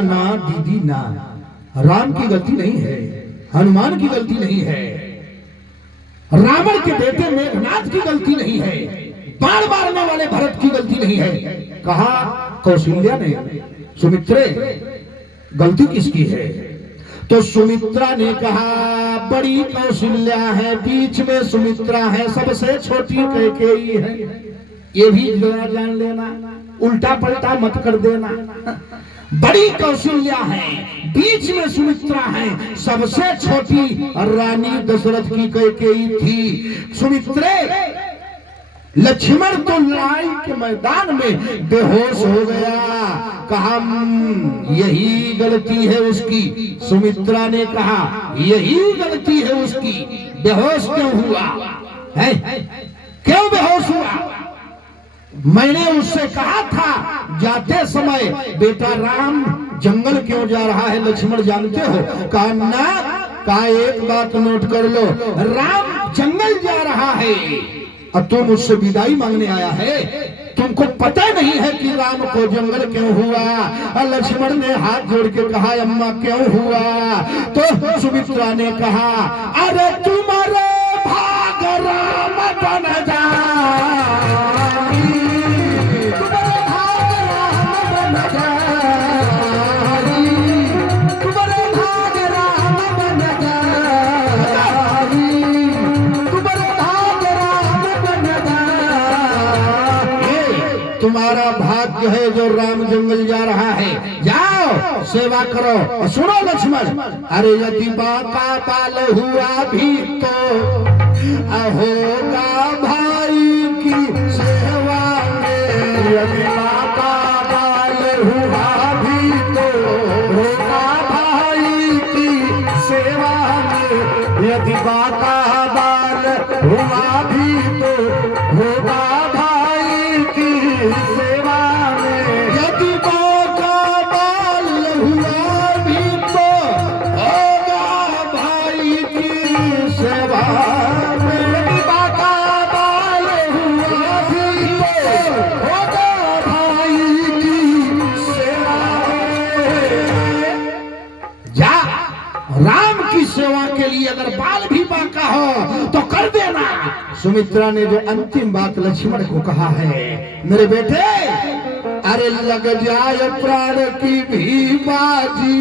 कहा ना दीदी ना, राम की गलती नहीं है, हनुमान की गलती नहीं है, रावण के बेटे मेघनाथ की गलती नहीं है, बाण मारने वाले भरत की गलती नहीं है। कहा कौशल्या ने, सुमित्रे गलती किसकी है? तो सुमित्रा ने कहा बड़ी कौशल्या है, बीच में सुमित्रा है, सबसे छोटी कैकेयी है। ये भी जरा जान लेना, उल्टा पलटा मत कर देना। बड़ी कौशल्या है, बीच में सुमित्रा है, सबसे छोटी रानी दशरथ की कैकेयी थी। सुमित्रे लक्ष्मण तो लड़ाई के मैदान में बेहोश हो गया। कहा यही गलती है उसकी। सुमित्रा ने कहा यही गलती है उसकी। बेहोश क्यों हुआ है? क्यों बेहोश हुआ? मैंने उससे कहा था जाते समय बेटा राम जंगल क्यों जा रहा है लक्ष्मण जानते हो? कहा ना। कहा एक बात नोट कर लो, राम जंगल जा रहा है और तुम मुझसे विदाई मांगने आया है। तुमको पता नहीं है कि राम को जंगल क्यों हुआ? और लक्ष्मण ने हाथ जोड़ के कहा अम्मा क्यों हुआ? तो सुमित्रा ने कहा अरे तुम्हारे भाग राम बन जा, तुम्हारा भाग्य है जो राम जंगल जा रहा है, जाओ सेवा करो। और सुनो लक्ष्मण, अरे यदि बाका बाल हुआ भी तो होगा भाई की सेवा में। यदि बाका बाल हुआ भी तो होगा भाई की सेवा में। यदि बाका बाल हुआ भी तो होगा सेवा में। यदि बाका बाल हुआ भी तो होगा भाई की सेवा में। यदि बाका बाल हुआ भी तो होगा भाई की सेवा में। जा राम की सेवा के लिए अगर बाल भी बाका हो तो कर देना। सुमित्रा ने जो अंतिम बात लक्ष्मण को कहा है, मेरे बेटे अरे लग जाए प्राण की भी बाजी,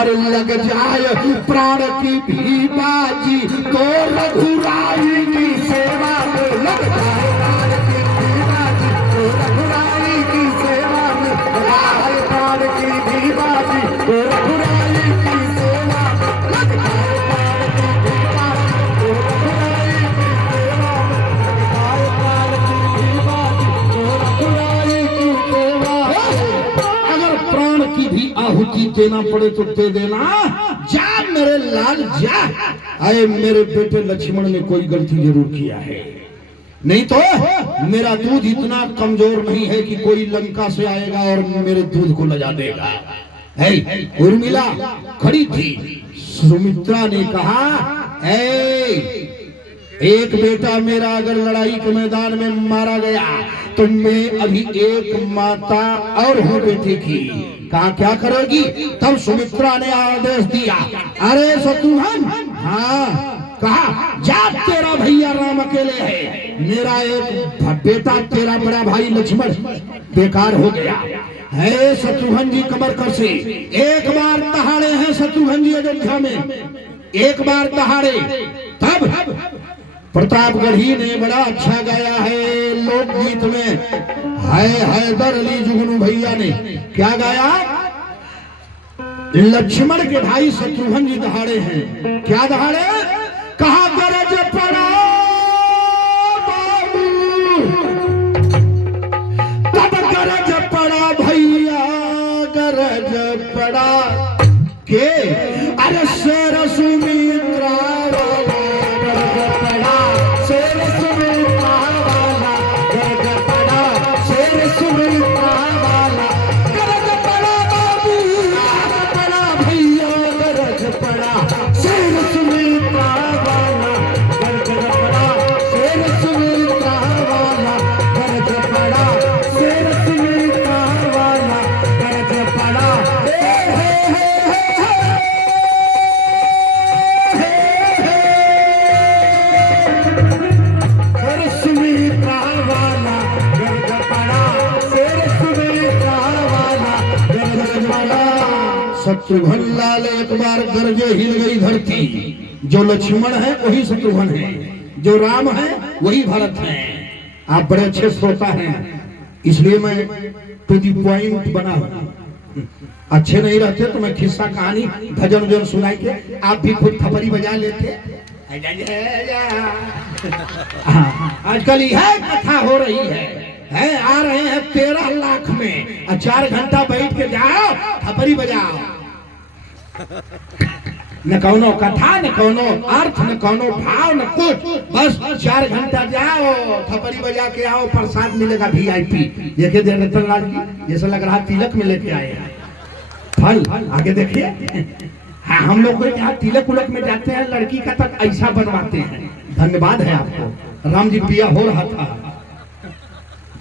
अरे लग जाए प्राण की भी बाजी तो रघुराई की सेवा में। लग जाए प्राण की भी बाजी तो रघुराई की सेवा में। लग प्राण की भी बाजी तो रघुराई की सेवा में। लग जाए प्राण की भी बाजी तो रघुराई की सेवा में। लग प्राण की भी बाजी तो रघुराई की सेवा में। अगर प्राण की भी आहुति देना पड़े तो दे देना। जा मेरे लाल जा। अरे मेरे बेटे लक्ष्मण ने कोई गलती जरूर किया है, नहीं तो मेरा दूध इतना कमजोर नहीं है कि कोई लंका से आएगा और मेरे दूध को लजा देगा। उर्मिला खड़ी थी। सुमित्रा ने कहा एक बेटा मेरा अगर लड़ाई के मैदान में मारा गया तो मैं अभी एक माता और हूँ बेटे की। कहा क्या करोगी? तब सुमित्रा ने आदेश दिया अरे शत्रुघ्न, हाँ कहा जा तेरा भैया राम अकेले है, मेरा एक बेटा तेरा बड़ा भाई लक्ष्मण बेकार हो गया है। शत्रुघ्न जी कमर कसे। एक बार दहाड़े हैं शत्रुघ्न जी अयोध्या में, एक बार दहाड़े। तब प्रतापगढ़ी ने बड़ा अच्छा गाया है लोकगीत में, हैदर अली जुगनू भैया ने क्या गाया? लक्ष्मण के भाई शत्रुघ्न जी दहाड़े हैं। क्या दहाड़े? कहा गरज पड़ा बाबू, तब गरज पड़ा भैया, गरज पड़ा के अरे शेर सुमित्रा वाला गरज पड़ा, शेर सुमित्रा वाला गरज पड़ा, शेर सुमित्रा वाला गरज पड़ा बाबू, गरज पड़ा भैया, गरज पड़ा शेर सुमित्रा वाला गरज पड़ा, शेर सुमित्रा वाला गरज पड़ा, शेर सुमित्रा वाला गरज पड़ा, शत्रुघ्न लाल एक बार गरजे, हिल गई धरती। जो लक्ष्मण है वही शत्रुघ्न है, जो राम है वही भरत है। आप बड़े अच्छे श्रोता हैं, इसलिए मैं टू दी पॉइंट बना हूं। अच्छे नहीं रहते तो मैं किस्सा कहानी भजन उजन सुनाई के आप भी खुद थपड़ी बजा लेते। आजकल यह कथा हो रही है आ रहे हैं 13 लाख में, 4 घंटा बैठ के जाओ थपड़ी बजाओ, न कौनो कथा न कौनो अर्थ न कौनो भाव न कुछ, बस 4 घंटा जाओ थपड़ी बजा के आओ, प्रसाद मिलेगा VIP। देखे दे रतन लाल जी, जैसा लग रहा तिलक में लेके आए हैं फल। आगे देखिए, हाँ हम लोग को यहाँ तिलक उलक में जाते हैं, लड़की का तक ऐसा बनवाते हैं। धन्यवाद है आपको। राम जी बिया हो रहा था,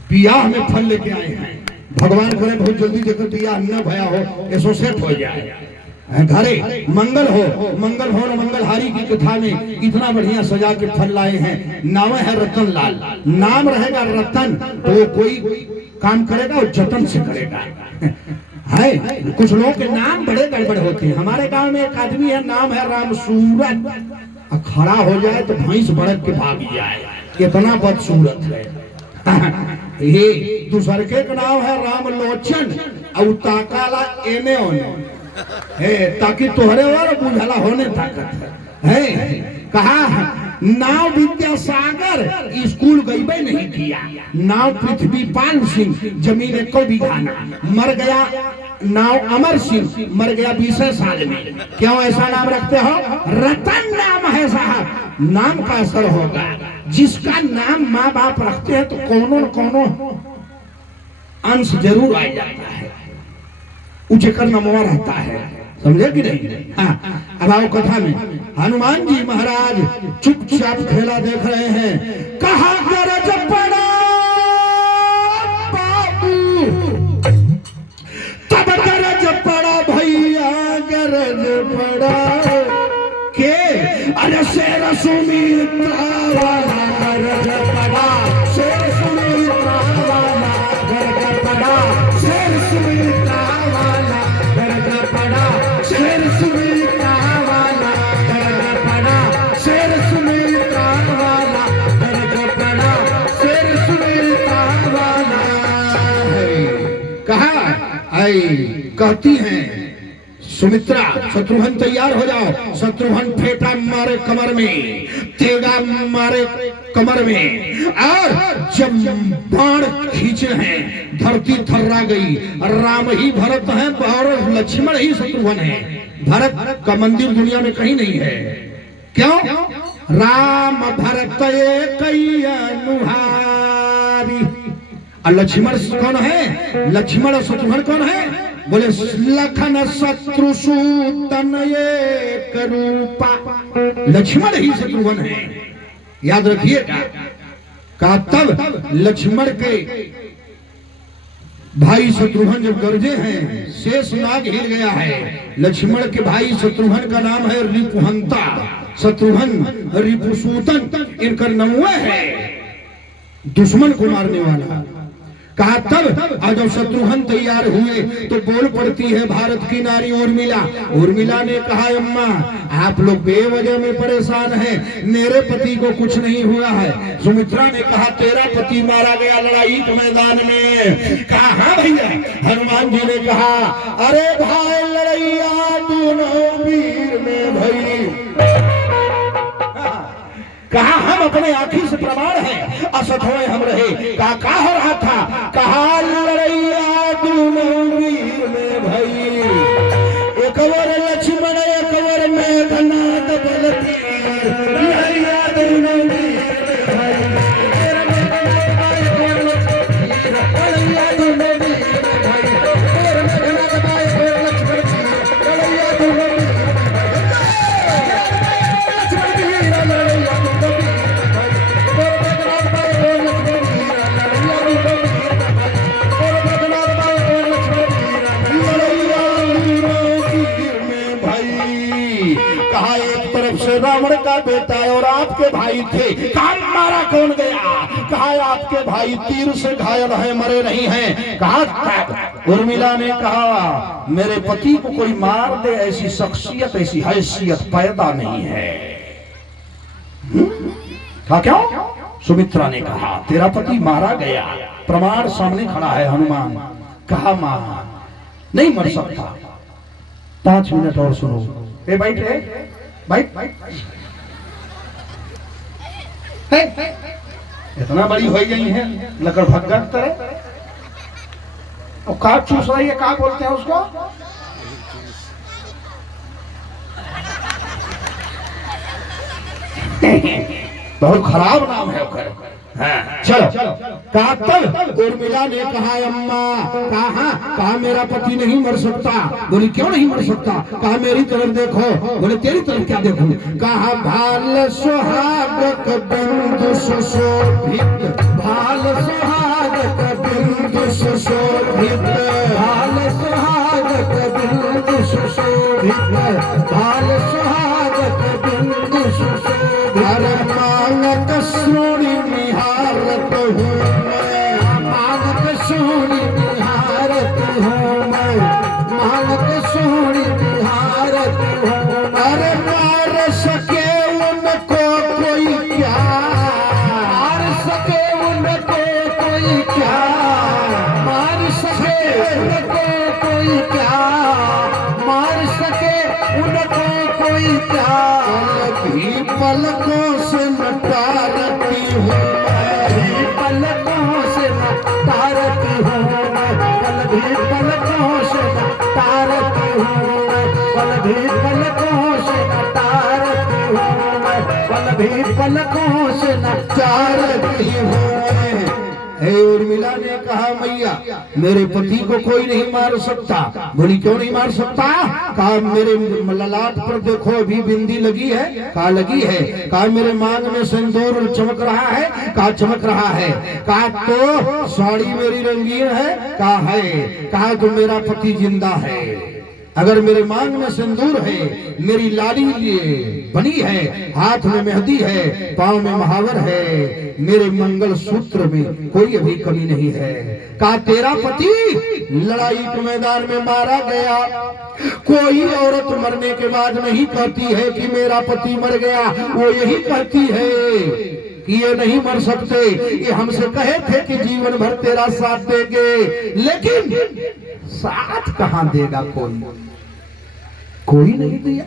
बियाह में फल लेके आए हैं। भगवान करे बहुत जल्दी देखो बियाह न भया हो, एसोसिएट हो जाए, घरे मंगल हो न मंगलहारी की कथा में इतना बढ़िया सजा के फल लाए हैं। नाम है रतन लाल, नाम रहेगा रतन तो कोई काम करेगा और जतन से करेगा। है कुछ लोगों के नाम बड़े गड़बड़ होते हैं। हमारे गांव में एक आदमी है, नाम है राम सूरत, खड़ा हो जाए तो भैंस बड़क के भाग जाए, इतना बदसूरत है। ये दूसरे के नाम है राम लोचन, और ताकाला एने ओने है, ताकि तोहरे वाला बुझला होने ताकत है। कहा नाव विद्यासागर स्कूल गईबे नहीं किया, नाव पृथ्वीपाल सिंह जमीन को बिघाना, मर गया नाव अमर सिंह, मर गया 20 साल में। क्यों ऐसा नाम रखते हो? रतन नाम है साहब, नाम का असर होगा। जिसका नाम माँ बाप रखते हैं तो कोनो न कोनो अंश जरूर आ जाता है, उचकर नमवा रहता है, समझे कि नहीं? हाँ, अब आओ कथा में। हनुमान जी महाराज चुपचाप खेला देख रहे हैं। कहा गरज पड़ा बाबू, तब गरज पड़ा भैया, गरज पड़ा के अरे शेर सुमित्रा वाला गरज पड़ा, शेर सुमित्रा वाला गरज पड़ा, शेर सुमित्रा वाला गरज पड़ा, शेर सुमित्रा वाला गरज पड़ा, शेर सुमित्रा वाला गरज पड़ा, शेर सुमित्रा वाला। कहा आई कहती हैं सुमित्रा, शत्रुघ्न तैयार हो जाओ। शत्रुघ्न फेंटा मारे कमर में, तेगा मारे कमर में, और जब बाण खींचे हैं धरती थर्रा गई। राम ही भरत है और लक्ष्मण ही शत्रुघ्न है। भरत का मंदिर दुनिया में कहीं नहीं है। क्यों? राम भरत एक अनुहारी। और लक्ष्मण कौन है? लक्ष्मण और शत्रुघ्न कौन है? बोले लखन शत्रुसूतन एक रूपा, लक्ष्मण ही शत्रुघ्न है, याद रखिएगा। का तब लक्ष्मण के भाई शत्रुघ्न जब गरजे हैं, शेषनाग हिल गया है। लक्ष्मण के भाई शत्रुघ्न का नाम है रिपुहंता, शत्रुघ्न रिपुसूतन इनका नमुआ है, दुश्मन को मारने वाला। कहा तब आज जब शत्रुघ्न तैयार हुए तो बोल पड़ती है भारत की नारी उर्मिला। उर्मिला ने कहा अम्मा आप लोग बेवजह में परेशान हैं, मेरे पति को कुछ नहीं हुआ है। सुमित्रा ने कहा तेरा पति मारा गया लड़ाई के मैदान में। कहा हाँ भैया। हनुमान जी ने कहा अरे भाई लड़ैया दोनों वीर में भई। कहा हम अपने आंखी से प्रमाण है असत हुए हम रहे। कहा का हो रहा था? कहा लड़ैया दोनों वीर में भई, एक वर लक्ष्मण एक वर मेघनाद बलती, लड़ैया दोनों वीर में भई, लड़ैया दोनों वीर में भई, मेघनाद बाई लक्ष्मण जी, लड़ैया दोनों वीर रावण का बेटा और आपके भाई थे। काम मारा कौन गया? कहा आपके भाई तीर से घायल है, मरे नहीं हैं। कहा उर्मिला ने कहा मेरे पति को कोई मार दे, ऐसी शख्सियत ऐसी हैसियत पैदा नहीं है। कहा क्यों? सुमित्रा ने कहा तेरा पति मारा गया, प्रमाण सामने खड़ा है हनुमान। कहा मां नहीं मर सकता, 5 मिनट और सुनो। ए बैठ इतना बड़ी हो गई है लकड़ भगत तरह, और का चूस रही है, का बोलते हैं उसको? बहुत खराब नाम है ओकर। हाँ, चलो तब उर्मिला ने कहा अम्मा, कहा मेरा पति नहीं मर सकता। बोली क्यों नहीं मर सकता? कहा मेरी तरफ देखो। बोले तेरी तरफ क्या देखूं? कहा भाल सुहाग बिंदु सुशोभित, भाल सुहाग बिंदु सुशोभित, भाल सुहाग बिंदु सुशोभित, भाल सुहाग बिंदु सुशोभित। मानक सोनी निहारत हूँ मैं, मानक सोनी निहारत हूँ मैं, मानक सोनी निहारत हूँ। अरे मार सके उनको कोई क्या, मार सके उनको कोई क्या, मार सके उनको कोई क्या, मार सके उनको कोई क्या। पलकों से नटारती हूँ मैं, पलकों से नटारती हूँ मैं, पल भी पलकों से नटारती हूँ मैं, पल भी पलकों से नटारती हूँ मैं, पल भी पलकों से नटारती हूँ। उर्मिला ने कहा मैया मेरे पति को कोई नहीं मार सकता। बोली क्यों नहीं मार सकता? कहा मेरे ललाट पर देखो अभी बिंदी लगी है। कहा लगी है। कहा मेरे मांग में सिंदूर चमक रहा है। कहा चमक रहा है। कहा तो साड़ी मेरी रंगीन है। कहा है। कहा तो मेरा पति जिंदा है। अगर मेरे मांग में सिंदूर है, मेरी लाली बनी है, हाथ में मेहंदी है, पांव में महावर है, मेरे मंगल सूत्र में कोई अभी कमी नहीं है। कहा तेरा पति लड़ाई के मैदान में मारा गया। कोई औरत मरने के बाद नहीं कहती है कि मेरा पति मर गया, वो यही कहती है कि ये नहीं मर सकते। ये हमसे कहे थे कि जीवन भर तेरा साथ देंगे, लेकिन साथ कहां देगा? कोई नहीं दिया।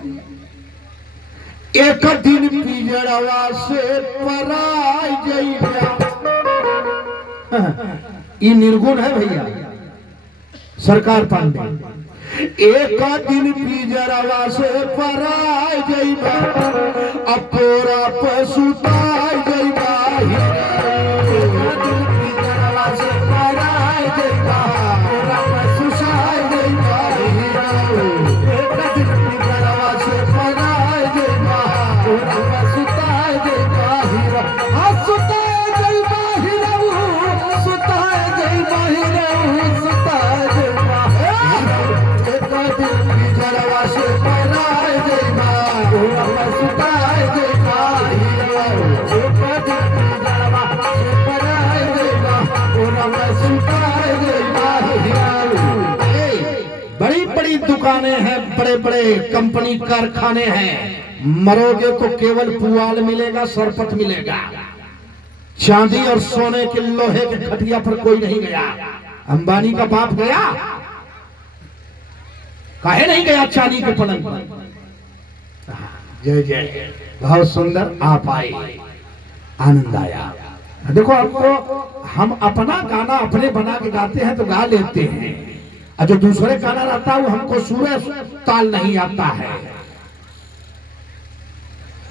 एक दिन पिजड़वा से पराई जइया। ये निर्गुण है भैया, सरकार पांडे। एक दिन पिजड़वा से पराई जइया, अपोरा पसुताई जइया। बड़ी बड़ी दुकानें हैं, बड़े बड़े कंपनी कारखाने हैं। मरोगे तो केवल पुआल मिलेगा, सरपत मिलेगा। चांदी और सोने के लोहे के खटिया पर कोई नहीं गया। अंबानी का बाप गया, काहे नहीं गया चांदी के पलंग पर? जय जय, बहुत सुंदर आप आए, आनंद आया। देखो आपको हम अपना गाना अपने बना के गाते हैं तो गा लेते हैं, और जो दूसरे गाना रहता है वो हमको सुरे ताल नहीं आता है।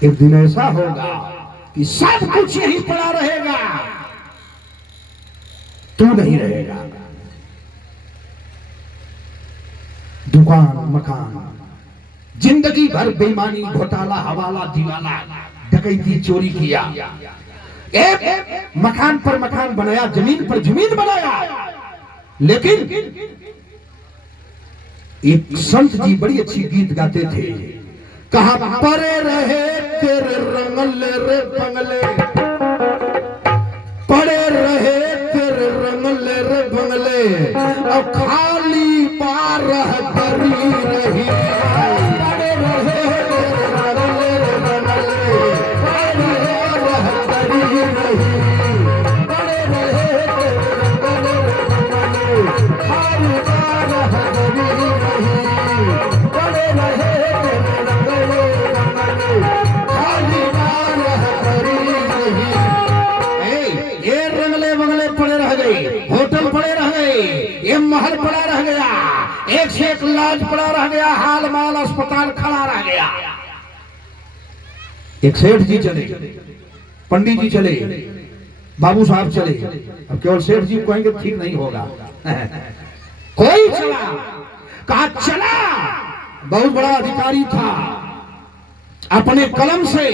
एक दिन ऐसा होगा कि सब कुछ यहीं पड़ा रहेगा, तू नहीं रहेगा। दुकान मकान, जिंदगी भर बेईमानी, घोटाला, हवाला, दीवाना, डकैती, चोरी किया। एक मकान पर मकान बनाया, जमीन पर जमीन बनाया। लेकिन एक संत जी बड़ी अच्छी गीत गाते थे। कहा परे रहे तेरे रंगले रे बंगले, पड़े रहे तेरे रंगले रे बंगले और खाली बारह बरी रही पड़े रहे तेरे रंगले रे बंगले खाली बारह बरी रही पड़े रहे तेरे रंगले रे बंगले खाली बारह बरी रही पड़े रहे तेरे रंगले रे बंगले खाली बारह बरी रही। ये रंगले बंगले पड़े रह गए, होटल पड़े रह गए, ये महल पड़ा रह गया, एक से एक लाज पड़ा रह गया, हाल माल अस्पताल खड़ा रह गया। एक सेठ जी चले, पंडित जी चले, बाबू साहब चले, अब केवल सेठ जी कहेंगे ठीक नहीं होगा। कोई चला, कहा चला, बहुत बड़ा अधिकारी था, अपने कलम से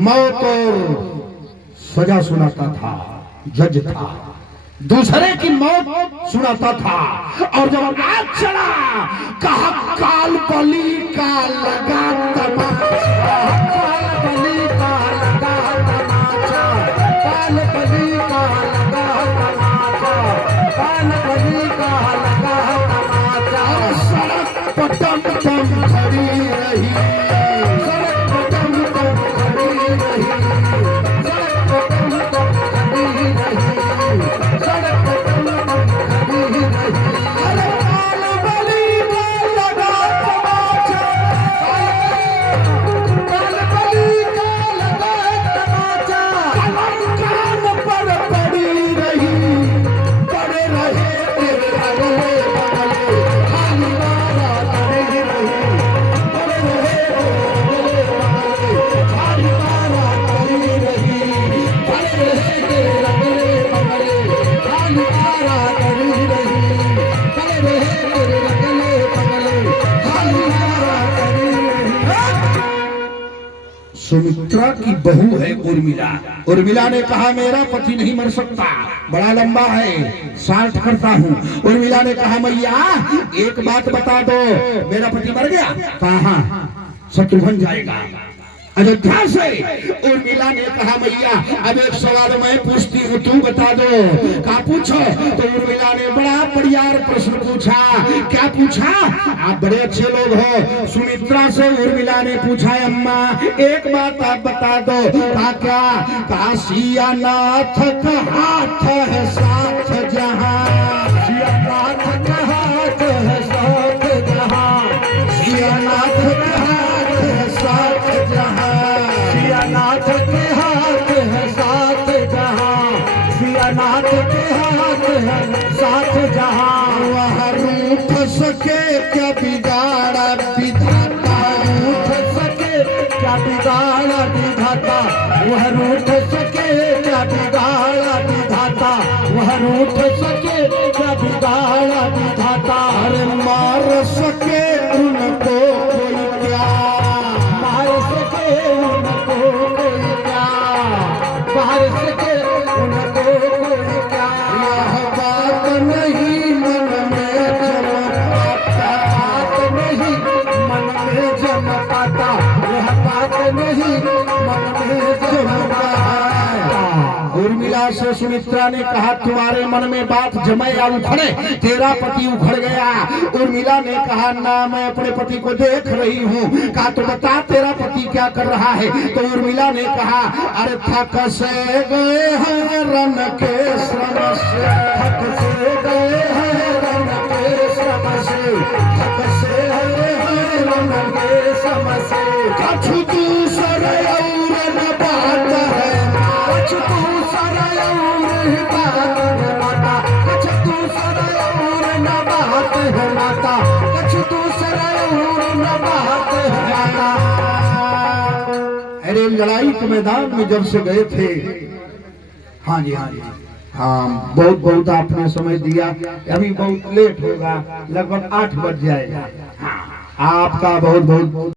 मौत और सजा सुनाता था, जज था, दूसरे की मौत सुनाता था। और जब आज चला, कहा काल बलि का लगा तमाचा, काल बलि का लगा तमाचा, काल बलि का लगा तमाचा, काल बलि का लगा तमाचा। सड़क पटम पटम खड़ी रही, सड़क पटम पटम खड़ी रही, सुमित्रा की बहू है उर्मिला। उर्मिला ने कहा मेरा पति नहीं मर सकता, बड़ा लंबा है, 60 करता हूँ। उर्मिला ने कहा मैया एक बात बता दो, मेरा पति मर गया? कहा शत्रुघ्न जाएगा अयोध्या से। उर्मिला ने कहा मैया अब एक सवाल मैं पूछती हूँ, तू बता दो। कहा पूछो। तो उर्मिला ने बड़ा बढ़ियार प्रश्न पूछा। क्या पूछा? आप बड़े अच्छे लोग हो। सुमित्रा से उर्मिला ने पूछा अम्मा एक बात आप बता दो। कहा क्या? कहा सियानाथ का हाथ है साथ जहां, सियानाथ का हाथ है साथ जहां, सियानाथ का हाथ है साथ जहां, सियानाथ के हाथ है साथ जहां, सियानाथ के हाथ है साथ जहां। वह रूठ सके क्या बिगाड़ा विधाता, रूठ सके क्या बिगाड़ा विधाता, वह रूठ सके क्या बिगाड़ा विधाता, वह रूठ सके क्या बिगाड़ा विधाता। अरे मार सके उनको कोई क्या, मार सके उनको कोई क्या, मार सके उनको कोई क्या। यह बात नहीं मन में जमता, बात नहीं मन में जमता, यह बात नहीं मन में जमता। उर्मिला से सुमित्रा ने कहा तुम्हारे मन में बात जमे या उखड़े, तेरा पति उखड़ गया। उर्मिला ने कहा ना मैं अपने पति को देख रही हूँ। कहा तो बता तेरा पति क्या कर रहा है। तो उर्मिला ने कहा अरे थक से गए हैं रन के श्रम से, थक से गए हैं रन के श्रम से, थक से गए हैं रन के श्रम से। कछु दूसरे और न बात है, कछु दूसरे और बात है माता, कछु दूसरे और न बात है माता, कछु दूसरे और न बात है माता। अरे लड़ाई के मैदान में जब से गए थे, हाँ जी हाँ जी हाँ, बहुत बहुत आपने समय दिया, अभी बहुत लेट होगा, लगभग 8 बज जाएगा। हाँ, आपका बहुत बहुत